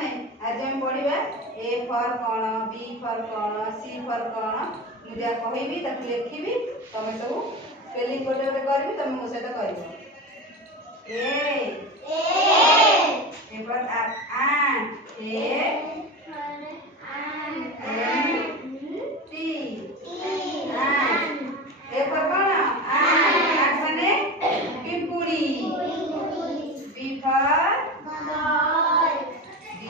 ଆମେ ଆଜି ଆମେ ପଢିବା A for କଣ, B for କଣ, C for କଣ। ମୁଁ ଯାହା କହିବି ତାକୁ ଲେଖିବି, ତମେ ସବୁ ସ୍ପେଲିଂ ଗୋଟେ ଗୋଟେ କରିବି, ତମେ ମୋ ସହିତ କରିବ। A for ant, A N T, ant। A for କଣ? ant ମାନେ ପିମ୍ପୁଡ଼ି। B for ball, B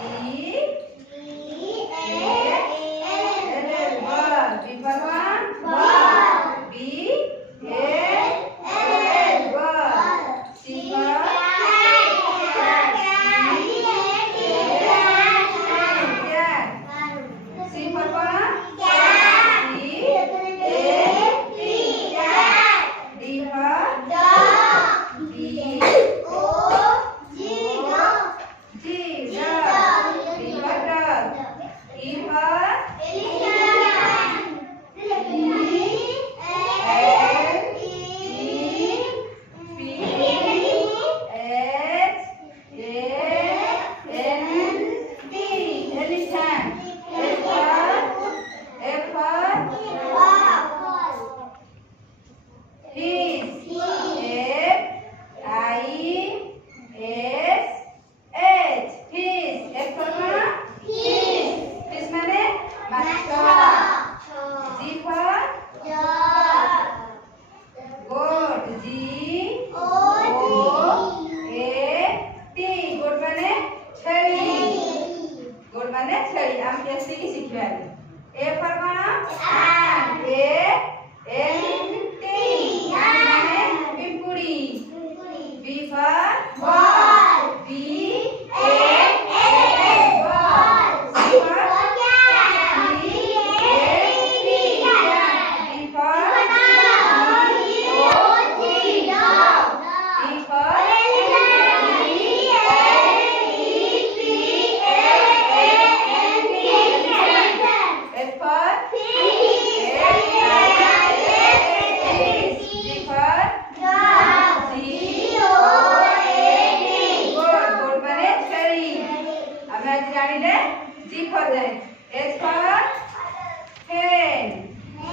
B for one, ball, B A L, ball। C for cat, C for what? cat, C A T, cat। D for dog, D O G, dog। D for dog, E for elephant, E L E P H A N T, elephant। F for fish, F-I-S-H, fish। F for what? fish, fish মানে মাছ। G for goat, G-O-A-T, goat মানে ଛେଳି, goat ମାନେ ଛେଳି। ଆମେ କେସିକି ଶିଖିବା। A for କଣ? ant, A-N-T, ant ମାନେ ପିମ୍ପୁଡ଼ି। B for ball, B-A-L, ball। C for cat, C-A-T, cat। D for D-O-G, dog। E for E-L-E-P-H-A-N-T, elephant। F for fish, F-I-S-H, G for dog, G-O-A-T, goat, goat ମାନେ ଛେଳି। ଆମେ ଆଜି ଜାଣିଲେ G for